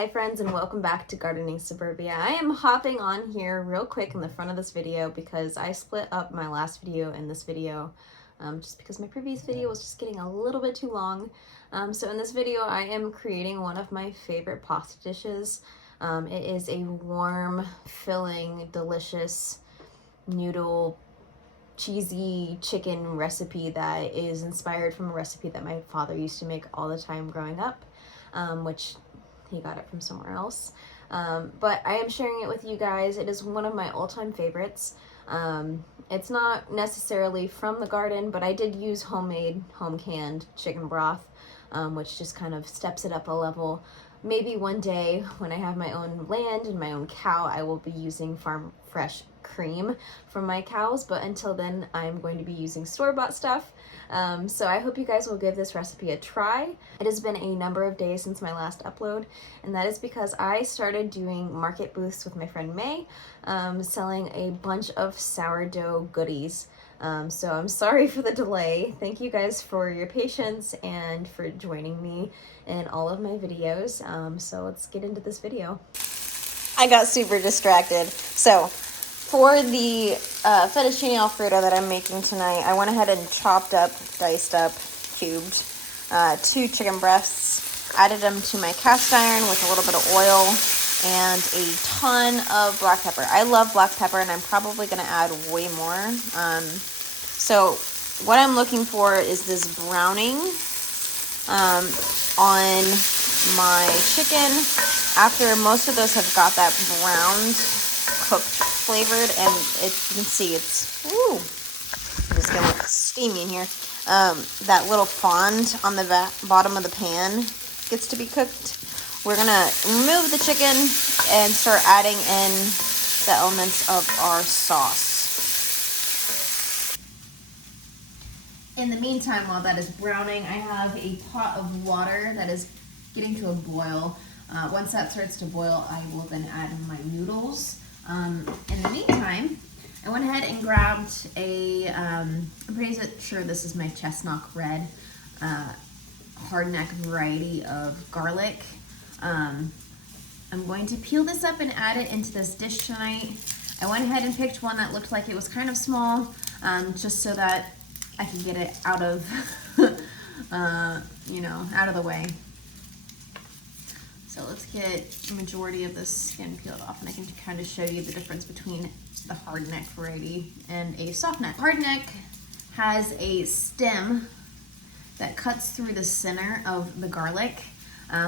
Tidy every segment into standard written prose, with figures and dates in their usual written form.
Hi friends, and welcome back to Gardening Suburbia. I am hopping on here real quick in the front of this video because I split up my last video and this video just because my previous video was just getting a little bit too long. So in this video I am creating one of my favorite pasta dishes. It is a warm, filling, delicious noodle cheesy chicken recipe that is inspired from a recipe that my father used to make all the time growing up, which he got it from somewhere else. But I am sharing it with you guys. It is one of my all-time favorites. It's not necessarily from the garden, but I did use homemade, home-canned chicken broth, which just kind of steps it up a level. Maybe one day when I have my own land and my own cow, I will be using farm fresh cream from my cows, but until then I'm going to be using store-bought stuff. So I hope you guys will give this recipe a try. It has been a number of days since my last upload, and that is because I started doing market booths with my friend May, selling a bunch of sourdough goodies. So I'm sorry for the delay. Thank you guys for your patience and for joining me in all of my videos. So let's get into this video. I got super distracted. So for the fettuccine Alfredo that I'm making tonight, I went ahead and chopped up, diced up, cubed 2 chicken breasts, added them to my cast iron with a little bit of oil and a ton of black pepper. I love black pepper and I'm probably gonna add way more. So what I'm looking for is this browning on my chicken after most of those have got that browned, cooked flavored, and you can see it's, ooh, I'm just gonna get steamy in here. That little fond on the bottom of the pan gets to be cooked. We're gonna remove the chicken and start adding in the elements of our sauce. In the meantime, while that is browning, I have a pot of water that is getting to a boil. Once that starts to boil, I will then add my noodles. In the meantime, I went ahead and grabbed I'm pretty sure this is my chestnut red hardneck variety of garlic. I'm going to peel this up and add it into this dish tonight. I went ahead and picked one that looked like it was kind of small, just so that I can get it out of, out of the way. So let's get the majority of the skin peeled off, and I can kind of show you the difference between the hard neck variety and a soft neck. Hard neck has a stem that cuts through the center of the garlic,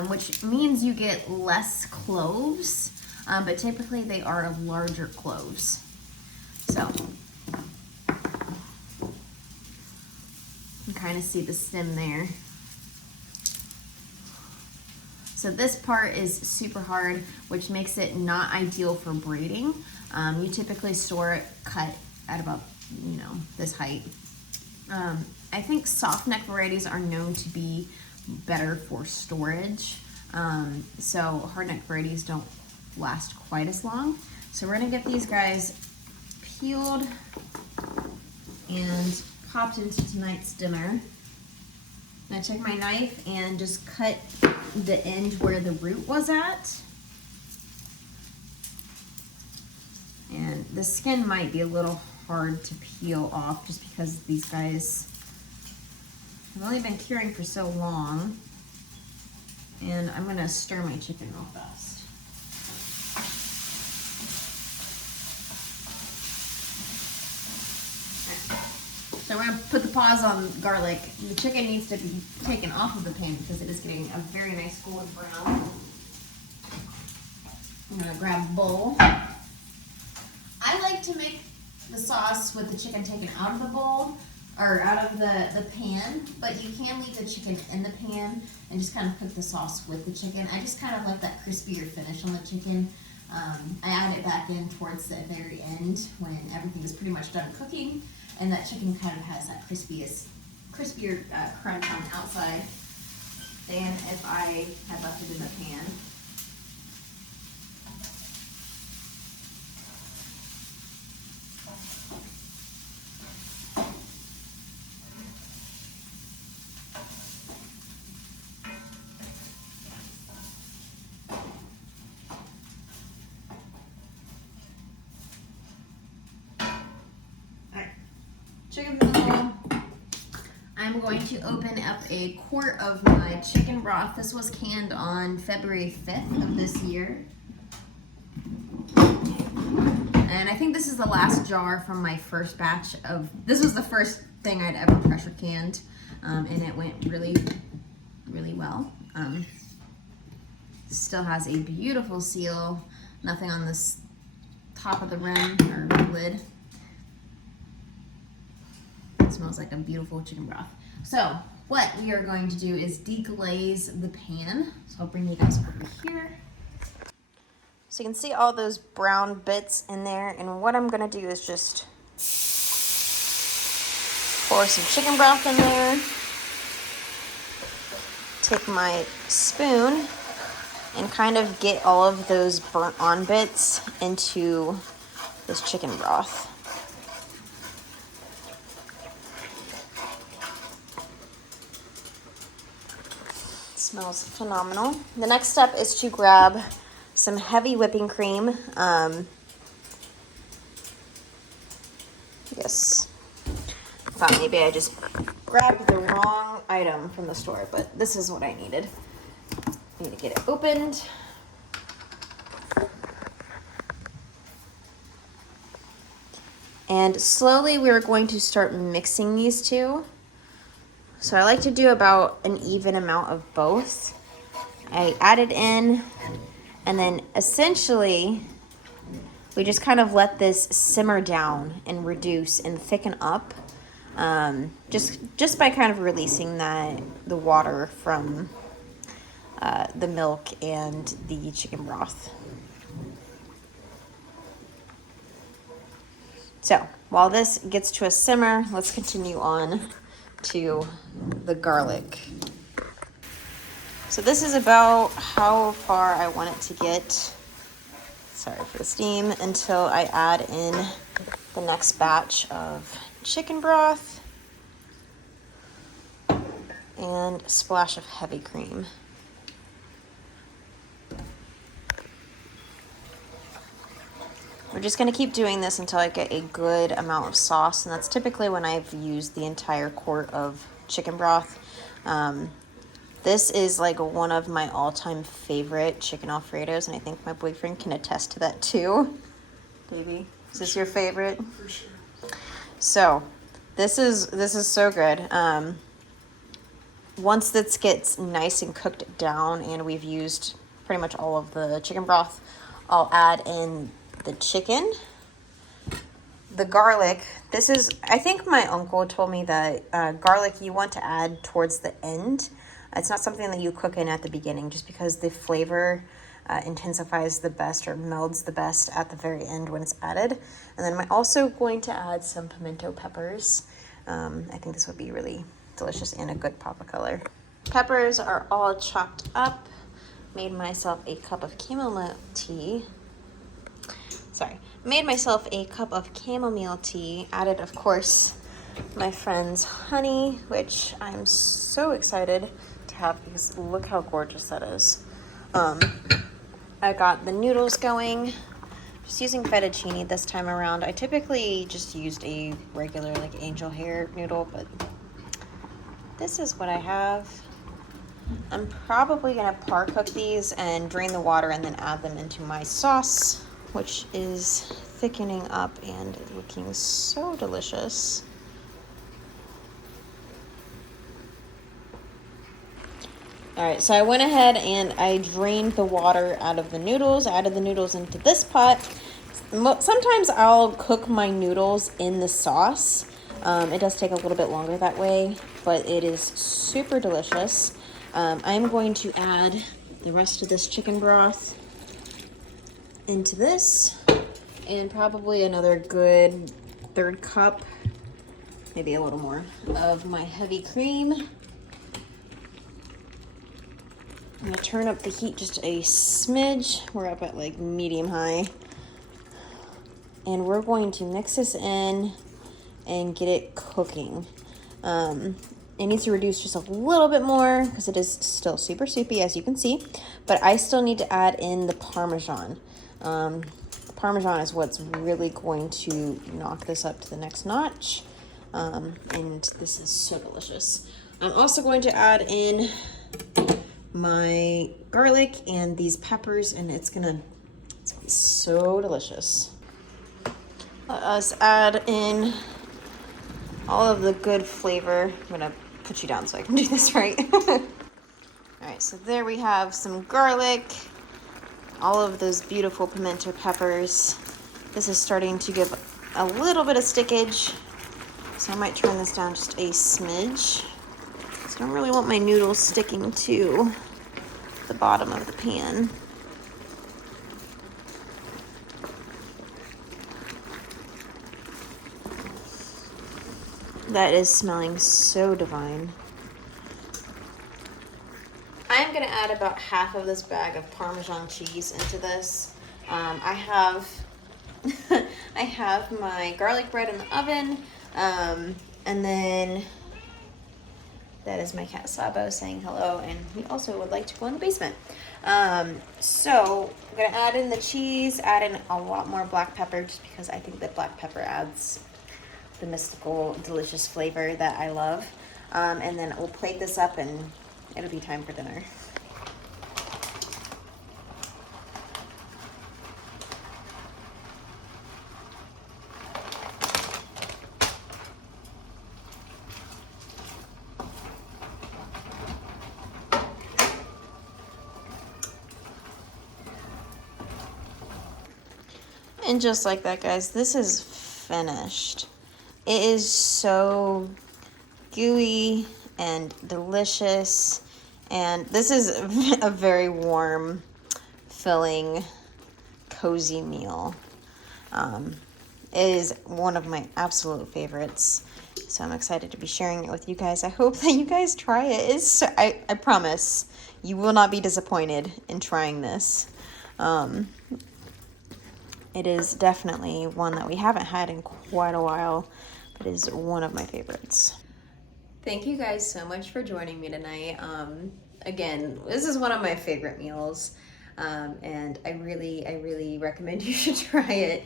which means you get less cloves, but typically they are larger cloves. So you can kind of see the stem there. So this part is super hard, which makes it not ideal for braiding. You typically store it cut at about, this height. I think soft neck varieties are known to be better for storage. So hard neck varieties don't last quite as long. So we're gonna get these guys peeled and popped into tonight's dinner. I'm gonna take my knife and just cut the end where the root was at. And the skin might be a little hard to peel off just because these guys have only been curing for so long. And I'm gonna stir my chicken real fast. So we're gonna put the pause on garlic. The chicken needs to be taken off of the pan because it is getting a very nice golden brown. I'm gonna grab a bowl. I like to make the sauce with the chicken taken out of the bowl or out of the pan, but you can leave the chicken in the pan and just kind of cook the sauce with the chicken. I just kind of like that crispier finish on the chicken. I add it back in towards the very end when everything is pretty much done cooking. And that chicken kind of has that crispier crunch on the outside than if I had left it in the pan. chicken fillet. I'm going to open up a quart of my chicken broth. This was canned on February 5th of this year. And I think this is the last jar from my first batch of, this was the first thing I'd ever pressure canned. And it went really, really well. Still has a beautiful seal, nothing on this top of the rim or lid. It smells like a beautiful chicken broth. So what we are going to do is deglaze the pan. So I'll bring you guys over here. So you can see all those brown bits in there, and what I'm gonna do is just pour some chicken broth in there. Take my spoon and kind of get all of those burnt on bits into this chicken broth. It smells phenomenal. The next step is to grab some heavy whipping cream. Yes. I thought maybe I just grabbed the wrong item from the store, but this is what I needed. I need to get it opened. And slowly we're going to start mixing these two. So I like to do about an even amount of both. I add it in, and then essentially we just kind of let this simmer down and reduce and thicken up. Just by kind of releasing the water from the milk and the chicken broth. So while this gets to a simmer, let's continue on to the garlic. So this is about how far I want it to get, sorry for the steam, until I add in the next batch of chicken broth and a splash of heavy cream. We're just going to keep doing this until I get a good amount of sauce, and that's typically when I've used the entire quart of chicken broth. This is like one of my all-time favorite chicken Alfredos, and I think my boyfriend can attest to that too. Baby, is this your favorite? For sure. So this is so good. Once this gets nice and cooked down and we've used pretty much all of the chicken broth, I'll add in the chicken, the garlic. This is, I think my uncle told me that garlic you want to add towards the end. It's not something that you cook in at the beginning, just because the flavor intensifies the best or melds the best at the very end when it's added. And then I'm also going to add some pimento peppers. I think this would be really delicious and a good pop of color. Peppers are all chopped up. Made myself a cup of chamomile tea. Made myself a cup of chamomile tea. Added, of course, my friend's honey, which I'm so excited to have because look how gorgeous that is. I got the noodles going. Just using fettuccine this time around. I typically just used a regular like angel hair noodle, but this is what I have. I'm probably gonna par cook these and drain the water and then add them into my sauce, which is thickening up and looking so delicious. All right, so I went ahead and I drained the water out of the noodles, added the noodles into this pot. Sometimes I'll cook my noodles in the sauce. It does take a little bit longer that way, but it is super delicious. I'm going to add the rest of this chicken broth into this, and probably another good third cup, maybe a little more, of my heavy cream. I'm gonna turn up the heat just a smidge. We're up at like medium high. And we're going to mix this in and get it cooking. It needs to reduce just a little bit more because it is still super soupy, as you can see, but I still need to add in the Parmesan. The Parmesan is what's really going to knock this up to the next notch. And this is so delicious. I'm also going to add in my garlic and these peppers, and it's gonna be so delicious. Let us add in all of the good flavor. I'm gonna put you down so I can do this right. All right, so there we have some garlic, all of those beautiful pimento peppers. This is starting to give a little bit of stickage, so I might turn this down just a smidge. I don't really want my noodles sticking to the bottom of the pan. That is smelling so divine. I'm gonna add about half of this bag of Parmesan cheese into this. I have I have my garlic bread in the oven, and then that is my cat Sabo saying hello, and he also would like to go in the basement. So I'm gonna add in the cheese, add in a lot more black pepper, just because I think that black pepper adds the mystical, delicious flavor that I love. And then we'll plate this up and it'll be time for dinner. And just like that, guys, this is finished. It is so gooey and delicious. And this is a very warm, filling, cozy meal. It is one of my absolute favorites. So I'm excited to be sharing it with you guys. I hope that you guys try it. I promise you will not be disappointed in trying this. It is definitely one that we haven't had in quite a while, but it is one of my favorites. Thank you guys so much for joining me tonight. Again, this is one of my favorite meals, and I really recommend you should try it.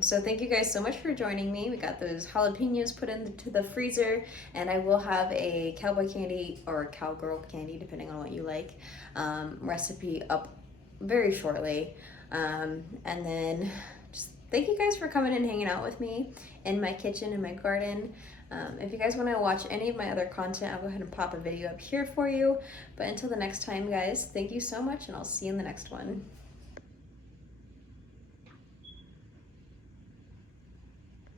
So thank you guys so much for joining me. We got those jalapenos put into the freezer, and I will have a cowboy candy or cowgirl candy, depending on what you like, recipe up very shortly. And then just thank you guys for coming and hanging out with me in my kitchen, in my garden. If you guys want to watch any of my other content, I'll go ahead and pop a video up here for you. But until the next time, guys, thank you so much, and I'll see you in the next one.